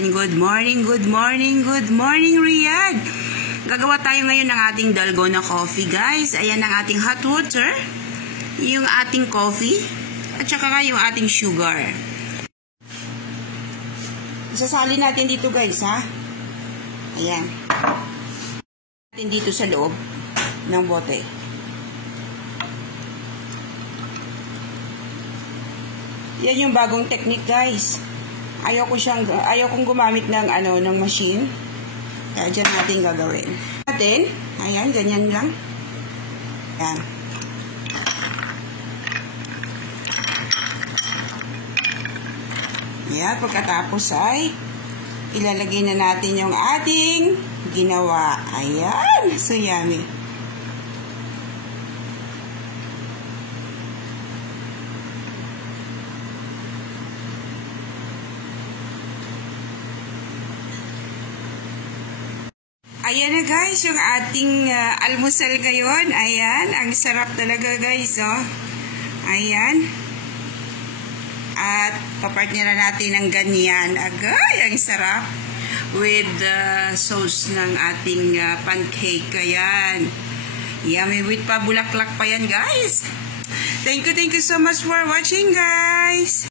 Good morning, good morning, good morning, Riyadh! Gagawa tayo ngayon ng ating dalgona coffee, guys. Ayan ang ating hot water, yung ating coffee, at saka yung ating sugar. Isasali natin dito, guys, ha? Ayan. Natin dito sa loob ng bote. Yan yung bagong technique, guys. Ayaw kong gumamit ng ng machine. Kaya dyan natin gagawin. Ayan, ganyan lang. Ayan. Ayan, pagkatapos ay ilalagay na natin yung ating ginawa. Ayan, so yummy. Ayan na, guys, yung ating almusal ngayon. Ayan, ang sarap talaga, guys, oh. Ayan. At papartner na natin ng ganyan. Agay, ang sarap. With sauce ng ating pancake. Ayan. Yummy with pabulaklak pa yan, guys. Thank you so much for watching, guys.